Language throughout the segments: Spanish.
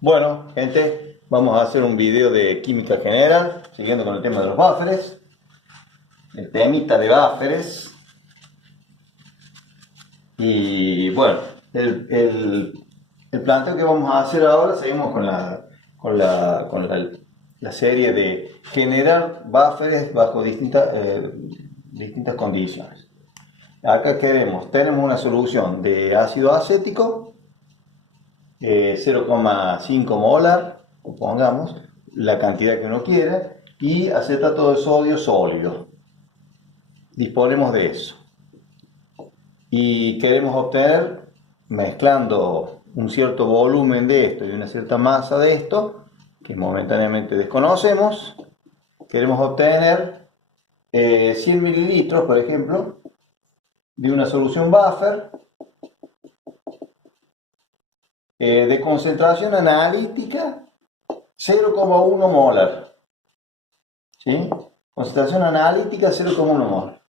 Bueno, gente, vamos a hacer un video de química general, siguiendo con el tema de los bufferes, el temita de bufferes. Y bueno, el planteo que vamos a hacer ahora, seguimos con la serie de generar bufferes bajo distintas condiciones. Acá tenemos una solución de ácido acético, 0,5 molar, pongamos, la cantidad que uno quiera, y acetato de sodio sólido. Disponemos de eso. Y queremos obtener, mezclando un cierto volumen de esto y una cierta masa de esto, que momentáneamente desconocemos, queremos obtener 100 mililitros, por ejemplo, de una solución buffer de concentración analítica 0,1 molar. ¿Sí? Concentración analítica 0,1 molar.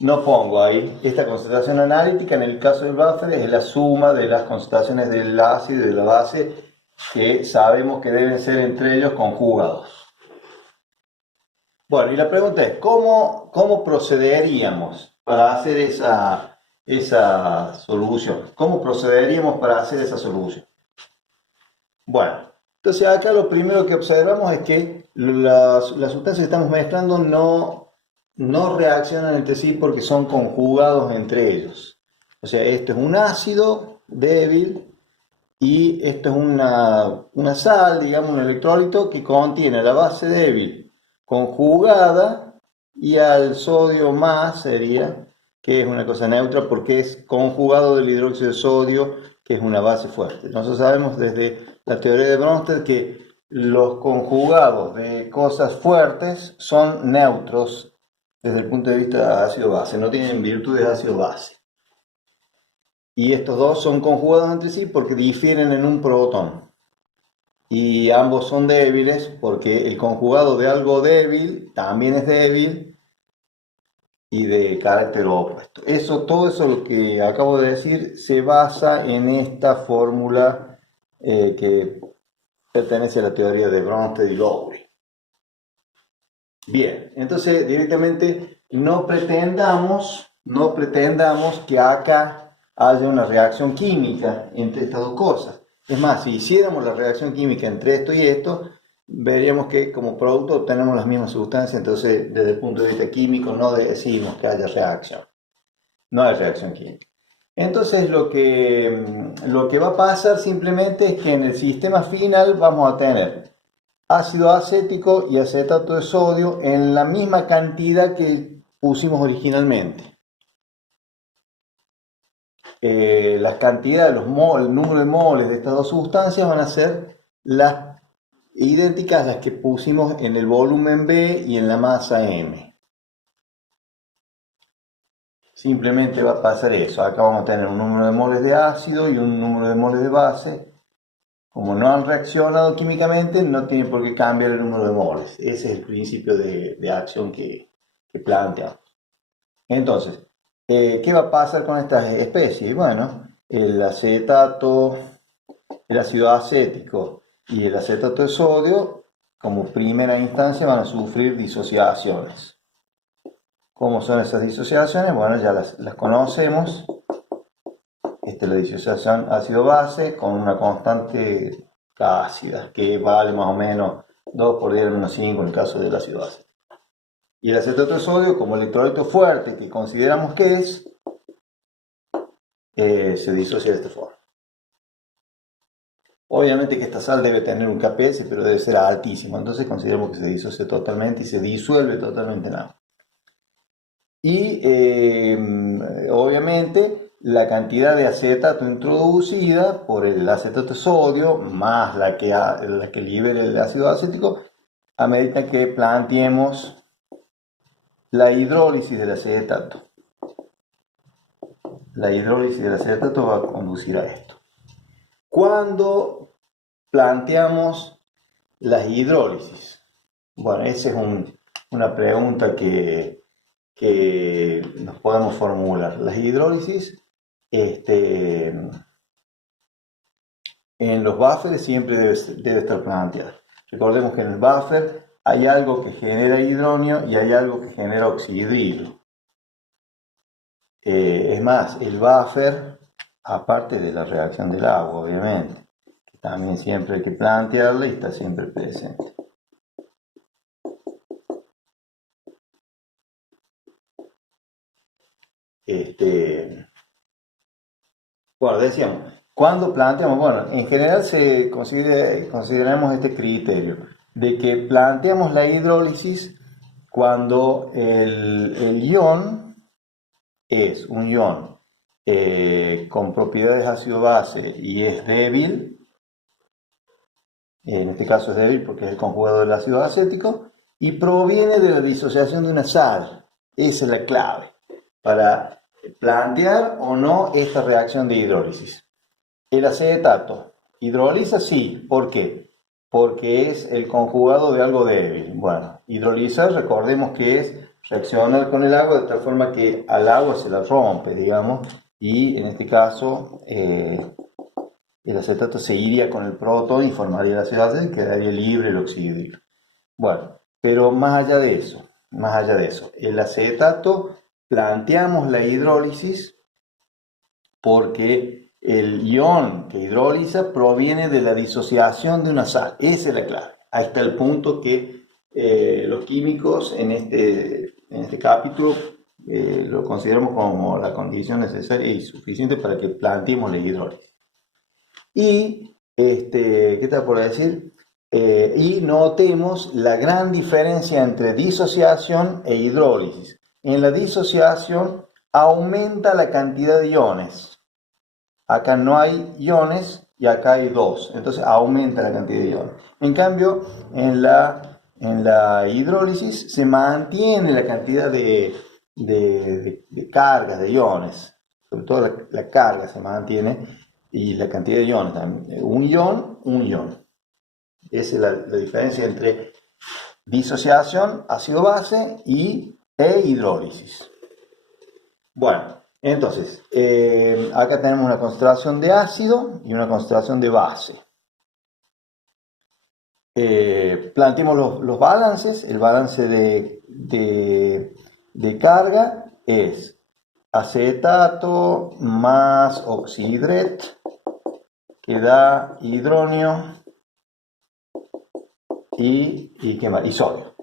No pongo ahí esta concentración analítica, en el caso del buffer es la suma de las concentraciones del ácido y de la base que sabemos que deben ser entre ellos conjugados. Bueno, y la pregunta es, ¿cómo procederíamos para hacer esa solución? ¿Cómo procederíamos para hacer esa solución? Bueno, entonces acá lo primero que observamos es que las sustancias que estamos mezclando no reaccionan entre sí porque son conjugados entre ellos. O sea, esto es un ácido débil y esto es una sal, digamos, un electrolito que contiene la base débil conjugada y al sodio más sería, que es una cosa neutra porque es conjugado del hidróxido de sodio, que es una base fuerte. Nosotros sabemos desde la teoría de Bronsted que los conjugados de cosas fuertes son neutros desde el punto de vista de ácido-base, no tienen virtudes ácido-base. Y estos dos son conjugados entre sí porque difieren en un protón. Y ambos son débiles porque el conjugado de algo débil también es débil y de carácter opuesto. Todo eso lo que acabo de decir se basa en esta fórmula que pertenece a la teoría de Bronsted y Lowry. Bien, entonces directamente no pretendamos que acá haya una reacción química entre estas dos cosas. Es más, si hiciéramos la reacción química entre esto y esto, veríamos que como producto obtenemos las mismas sustancias, entonces desde el punto de vista químico no decimos que haya reacción. No hay reacción química. Entonces lo que va a pasar simplemente es que en el sistema final vamos a tener ácido acético y acetato de sodio en la misma cantidad que pusimos originalmente. Las cantidades, el número de moles de estas dos sustancias van a ser las idénticas a las que pusimos en el volumen B y en la masa M. Simplemente va a pasar eso. Acá vamos a tener un número de moles de ácido y un número de moles de base. Como no han reaccionado químicamente, no tiene por qué cambiar el número de moles. Ese es el principio de acción que planteamos. Entonces, ¿qué va a pasar con estas especies? Bueno, el acetato, el ácido acético y el acetato de sodio, como primera instancia, van a sufrir disociaciones. ¿Cómo son esas disociaciones? Bueno, ya las conocemos. Esta es la disociación ácido-base con una constante ácida que vale más o menos 2 por 10 a menos 5 en el caso del ácido base. Y el acetato de sodio, como electrolito fuerte que consideramos que es, se disocia de esta forma. Obviamente que esta sal debe tener un KPS, pero debe ser altísimo, entonces consideramos que se disocia totalmente y se disuelve totalmente en agua. Y obviamente la cantidad de acetato introducida por el acetato de sodio más la que libera el ácido acético, a medida que planteemos la hidrólisis del acetato. La hidrólisis del acetato va a conducir a esto. Cuando planteamos las hidrólisis, bueno, esa es una pregunta que nos podemos formular. Las hidrólisis en los buffers siempre debe estar planteada. Recordemos que en el buffer hay algo que genera hidronio y hay algo que genera oxidrilo. Es más, el buffer, aparte de la reacción del agua, obviamente, que también siempre hay que plantearla y está siempre presente. Bueno, decíamos, cuando planteamos, bueno, en general consideramos este criterio de que planteamos la hidrólisis cuando el ion es un ion con propiedades ácido-base y es débil, en este caso es débil porque es el conjugado del ácido acético, y proviene de la disociación de una sal. Esa es la clave para plantear o no esta reacción de hidrólisis. El acetato hidroliza, sí. ¿Por qué? Porque es el conjugado de algo débil. Bueno, hidrolizar, recordemos que es reaccionar con el agua de tal forma que al agua se la rompe, digamos, y en este caso el acetato se iría con el protón y formaría el ácido acético y quedaría libre el oxídrico. Bueno, pero más allá de eso, el acetato planteamos la hidrólisis porque el ion que hidroliza proviene de la disociación de una sal. Esa es la clave. Ahí está el punto que los químicos en este capítulo lo consideramos como la condición necesaria y suficiente para que planteemos la hidrólisis. Y, ¿qué te por decir? Y notemos la gran diferencia entre disociación e hidrólisis. En la disociación aumenta la cantidad de iones. Acá no hay iones y acá hay dos, entonces aumenta la cantidad de iones. En cambio, en la hidrólisis se mantiene la cantidad de cargas, de iones, sobre todo la carga se mantiene y la cantidad de iones también. Un ion. Esa es la diferencia entre disociación, ácido-base e hidrólisis. Bueno, entonces, acá tenemos una concentración de ácido y una concentración de base. Planteemos los balances. El balance de carga es acetato más oxidret, que da hidronio y sodio.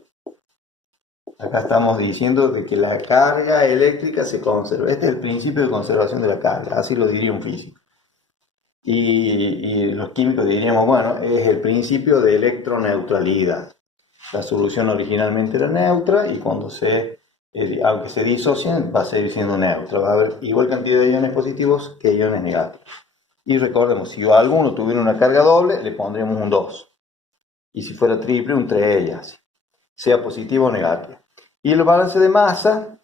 Acá estamos diciendo de que la carga eléctrica se conserva. Este es el principio de conservación de la carga, así lo diría un físico. Y los químicos diríamos, bueno, es el principio de electroneutralidad. La solución originalmente era neutra y cuando aunque se disocien, va a seguir siendo neutra. Va a haber igual cantidad de iones positivos que iones negativos. Y recordemos, si alguno tuviera una carga doble, le pondríamos un 2. Y si fuera triple, un 3, y así. Sea positivo o negativo. Y el balance de masa,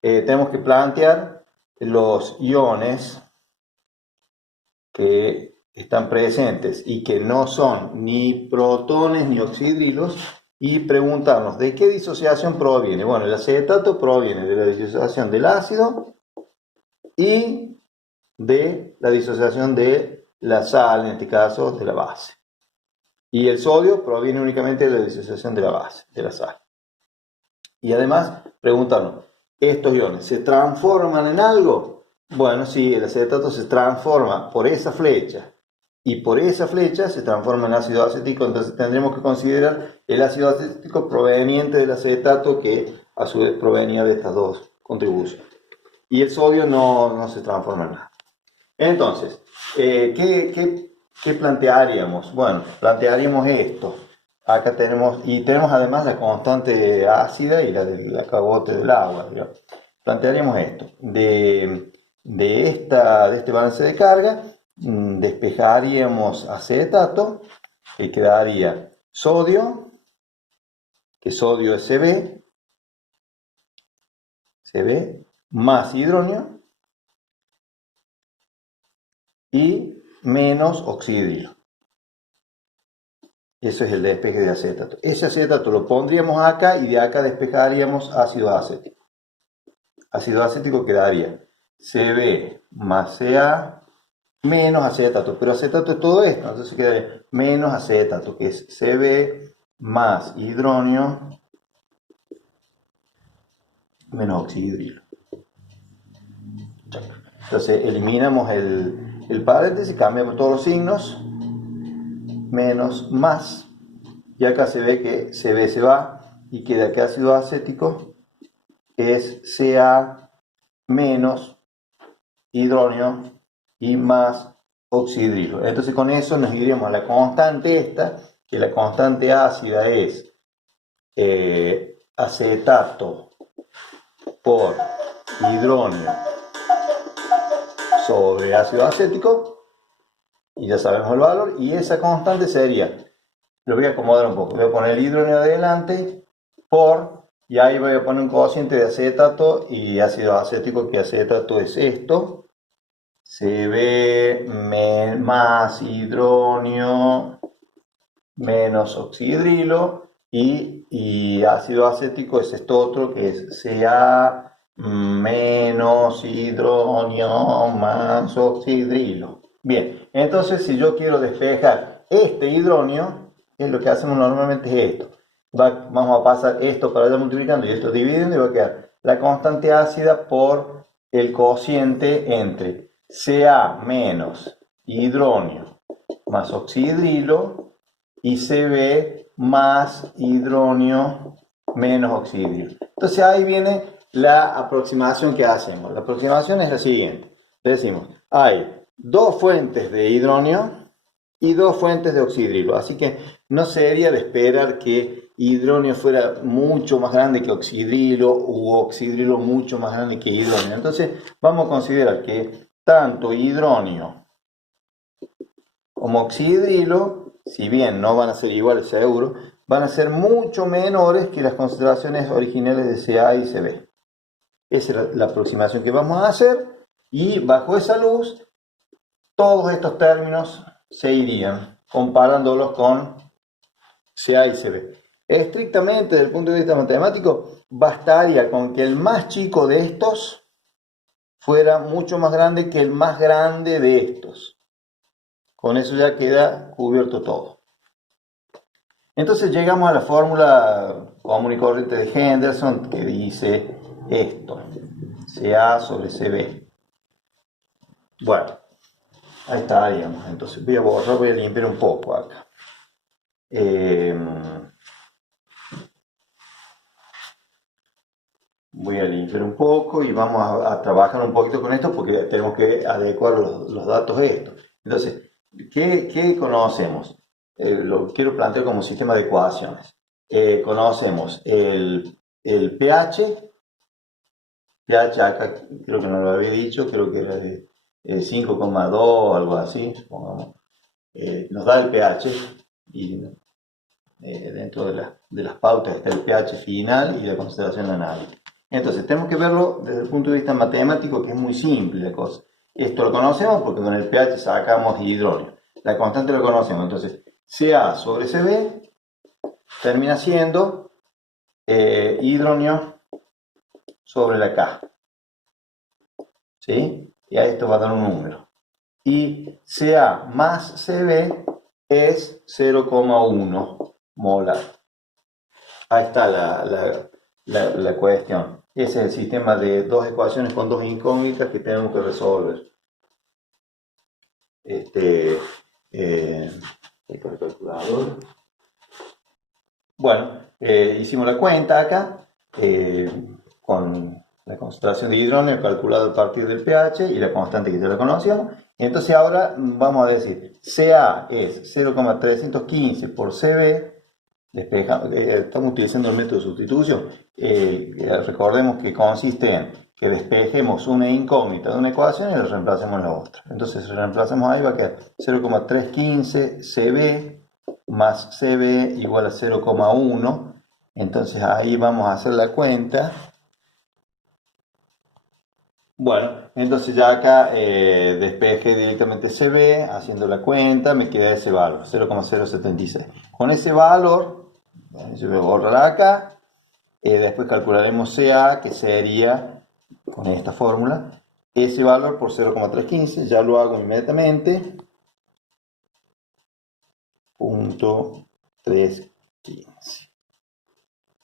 tenemos que plantear los iones que están presentes y que no son ni protones ni oxidrilos y preguntarnos de qué disociación proviene. Bueno, el acetato proviene de la disociación del ácido y de la disociación de la sal, en este caso de la base. Y el sodio proviene únicamente de la disociación de la base, de la sal. Y además, preguntarnos, ¿estos iones se transforman en algo? Bueno, sí, el acetato se transforma por esa flecha y por esa flecha se transforma en ácido acético, entonces tendremos que considerar el ácido acético proveniente del acetato que a su vez provenía de estas dos contribuciones. Y el sodio no se transforma en nada. Entonces, ¿qué plantearíamos? Bueno, plantearíamos esto. Acá tenemos además la constante ácida y la del acabote del agua, digamos. Plantearíamos esto. De este balance de carga, despejaríamos acetato, que quedaría sodio, que sodio es Cb, más hidronio y menos oxidrilo. Eso es el despeje de acetato. Ese acetato lo pondríamos acá y de acá despejaríamos ácido acético. Ácido acético quedaría Cb más Ca menos acetato, pero acetato es todo esto, entonces queda menos acetato, que es Cb más hidronio menos oxidrilo. Entonces eliminamos el paréntesis, cambiamos todos los signos, menos más, y acá se ve que Cb se va y queda que ácido acético es Ca menos hidronio y más oxidrilo. Entonces con eso nos iríamos a la constante esta, que la constante ácida es acetato por hidronio sobre ácido acético, y ya sabemos el valor, y esa constante sería, lo voy a acomodar un poco, voy a poner el hidronio adelante por, y ahí voy a poner un cociente de acetato y ácido acético, que acetato es esto, Cb más hidronio menos oxidrilo, y ácido acético es esto otro, que es Ca menos hidronio más oxidrilo. Bien, entonces si yo quiero despejar este hidronio, lo que hacemos normalmente es esto. Vamos a pasar esto para allá multiplicando y esto dividiendo, y va a quedar la constante ácida por el cociente entre Ca menos hidronio más oxidrilo y Cb más hidronio menos oxidrilo. Entonces ahí viene la aproximación que hacemos. La aproximación es la siguiente. Le decimos, hay dos fuentes de hidronio y dos fuentes de oxidrilo. Así que no sería de esperar que hidronio fuera mucho más grande que oxidrilo u oxidrilo mucho más grande que hidronio. Entonces vamos a considerar que tanto hidronio como oxidrilo, si bien no van a ser iguales seguro, van a ser mucho menores que las concentraciones originales de Ca y Cb. Esa es la aproximación que vamos a hacer, y bajo esa luz todos estos términos se irían comparándolos con Ca y Cb. Estrictamente desde el punto de vista matemático, bastaría con que el más chico de estos fuera mucho más grande que el más grande de estos. Con eso ya queda cubierto todo. Entonces llegamos a la fórmula común y corriente de Henderson, que dice esto, Ca sobre Cb. Bueno, ahí estaríamos. Entonces voy a borrar, voy a limpiar un poco acá. Voy a limpiar un poco y vamos a trabajar un poquito con esto, porque tenemos que adecuar los datos a esto. Entonces, ¿qué conocemos? Lo quiero plantear como sistema de ecuaciones. Conocemos el pH acá creo que no lo había dicho, creo que era de 5,2, algo así, supongamos. Nos da el pH, y dentro de las pautas está el pH final y la concentración análisis. Entonces tenemos que verlo desde el punto de vista matemático, que es muy simple la cosa. Esto lo conocemos porque con el pH sacamos hidronio. La constante lo conocemos, entonces Ca sobre Cb termina siendo hidronio sobre la K. ¿Sí? Y a esto va a dar un número. Y Ca más Cb es 0,1 molar. Ahí está la cuestión. Ese es el sistema de dos ecuaciones con dos incógnitas que tenemos que resolver. El calculador. Bueno, hicimos la cuenta acá con la concentración de hidrógeno calculada a partir del pH y la constante que ya la conocíamos. Entonces ahora vamos a decir, Ca es 0,315 por Cb. Estamos utilizando el método de sustitución. Recordemos que consiste en que despejemos una incógnita de una ecuación y la reemplacemos en la otra. Entonces reemplazamos ahí, va a quedar 0,315 Cb más Cb igual a 0,1. Entonces ahí vamos a hacer la cuenta. Bueno, entonces ya acá despeje directamente Cb, haciendo la cuenta, me queda ese valor, 0,076. Con ese valor, yo voy a borrar acá, después calcularemos Ca, que sería, con esta fórmula, ese valor por 0,315, ya lo hago inmediatamente. 0,315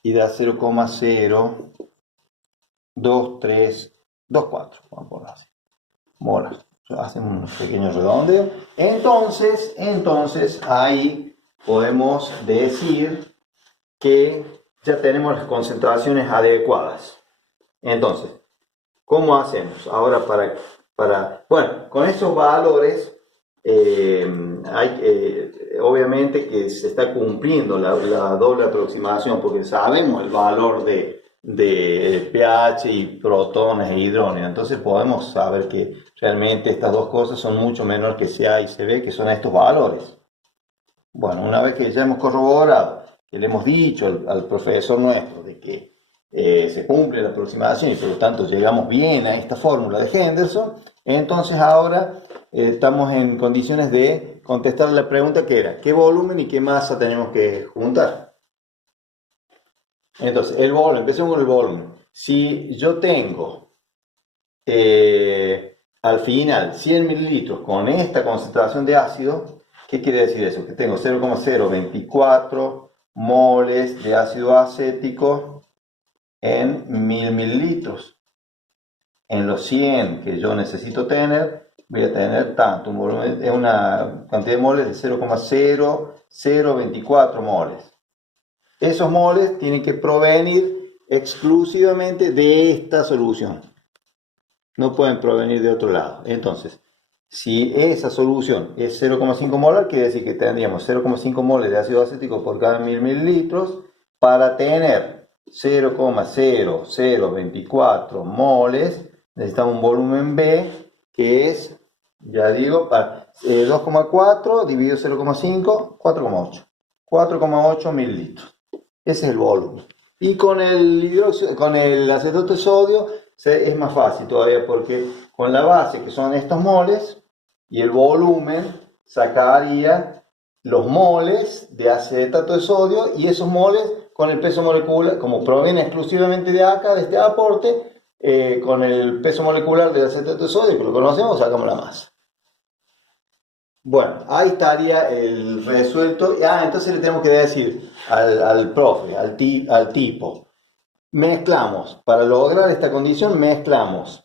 y da 0,02324, vamos a poner así, molar. Hacen un pequeño redondeo. Entonces ahí podemos decir que ya tenemos las concentraciones adecuadas. Entonces, ¿cómo hacemos ahora bueno, con esos valores obviamente que se está cumpliendo la doble aproximación, porque sabemos el valor de pH y protones e hidrógeno, entonces podemos saber que realmente estas dos cosas son mucho menores que CA y CB, que son estos valores. Bueno, una vez que ya hemos corroborado, que le hemos dicho al profesor nuestro de que se cumple la aproximación y por lo tanto llegamos bien a esta fórmula de Henderson, entonces ahora estamos en condiciones de contestar la pregunta que era: ¿qué volumen y qué masa tenemos que juntar? Entonces, el volumen, empecemos con el volumen. Si yo tengo al final 100 mililitros con esta concentración de ácido, ¿qué quiere decir eso? Que tengo 0,024 moles de ácido acético en 1000 mililitros. En los 100 que yo necesito tener, voy a tener tanto, un volumen, una cantidad de moles de 0,0024 moles. Esos moles tienen que provenir exclusivamente de esta solución. No pueden provenir de otro lado. Entonces, si esa solución es 0,5 molar, quiere decir que tendríamos 0,5 moles de ácido acético por cada 1000 mililitros para tener 0,0024 moles. Necesitamos un volumen B que es, ya digo, 2,4 dividido 0,5, 4,8. 4,8 mililitros. Ese es el volumen. Y con el acetato de sodio es más fácil todavía, porque con la base, que son estos moles, y el volumen, sacaría los moles de acetato de sodio, y esos moles con el peso molecular, como proviene exclusivamente de acá, de este aporte, con el peso molecular del acetato de sodio, que lo conocemos, sacamos la masa. Bueno, ahí estaría el resuelto. Entonces le tenemos que decir al profe, al tipo, mezclamos, para lograr esta condición, mezclamos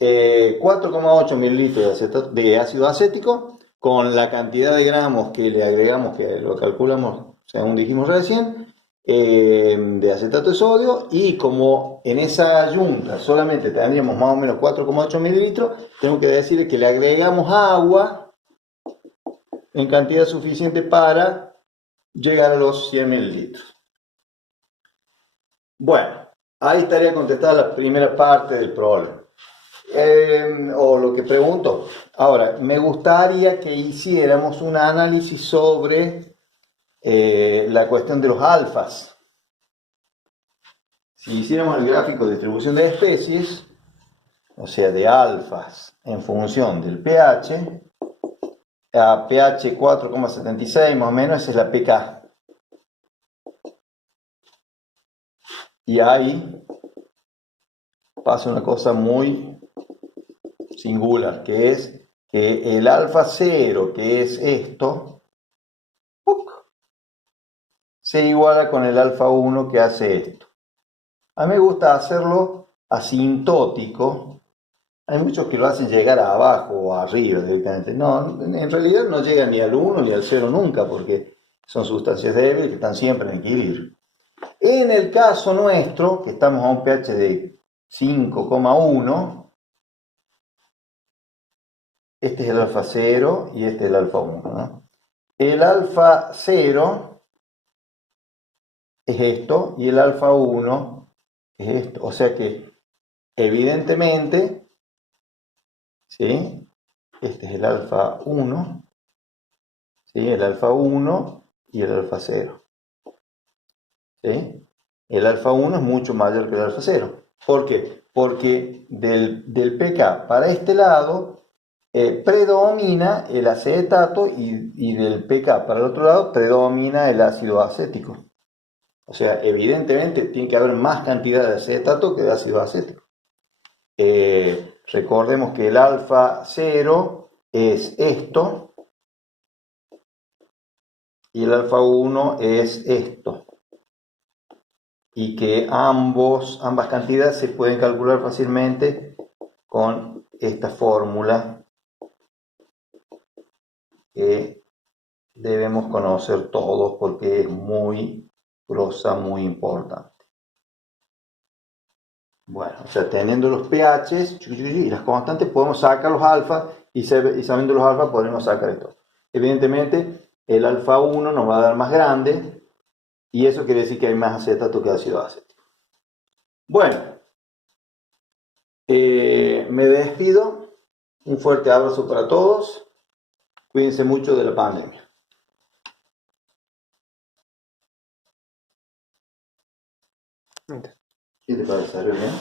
4,8 mililitros de ácido acético con la cantidad de gramos que le agregamos, que lo calculamos según dijimos recién, de acetato de sodio, y como en esa yunta solamente tendríamos más o menos 4,8 mililitros, tenemos que decirle que le agregamos agua en cantidad suficiente para llegar a los 100 mililitros. Bueno, ahí estaría contestada la primera parte del problema. O lo que pregunto. Ahora, me gustaría que hiciéramos un análisis sobre la cuestión de los alfas. Si hiciéramos el gráfico de distribución de especies, o sea, de alfas en función del pH, a pH 4,76 más o menos, esa es la pK. Y ahí pasa una cosa muy singular, que es que el alfa 0, que es esto, se iguala con el alfa 1 que hace esto. A mí me gusta hacerlo asintótico. Hay muchos que lo hacen llegar a abajo o arriba directamente. No, en realidad no llega ni al 1 ni al 0 nunca, porque son sustancias débiles que están siempre en equilibrio. En el caso nuestro, que estamos a un pH de 5,1, este es el alfa 0 y este es el alfa 1, ¿no? El alfa 0 es esto y el alfa 1 es esto. O sea que, evidentemente, ¿sí? Este es el alfa 1, ¿sí? El alfa 1 y el alfa 0. ¿Sí? El alfa 1 es mucho mayor que el alfa 0. ¿Por qué? Porque del pK para este lado predomina el acetato y del pK para el otro lado predomina el ácido acético. O sea, evidentemente tiene que haber más cantidad de acetato que de ácido acético. Recordemos que el alfa 0 es esto y el alfa 1 es esto. Y que ambas cantidades se pueden calcular fácilmente con esta fórmula que debemos conocer todos porque es muy grosa, muy importante. Bueno, o sea, teniendo los pHs y las constantes podemos sacar los alfas y sabiendo los alfas podemos sacar esto. Evidentemente el alfa 1 nos va a dar más grande y eso quiere decir que hay más acetato que ácido acético. Bueno, me despido. Un fuerte abrazo para todos. Cuídense mucho de la pandemia. ¿Qué te parece? ¿Bien?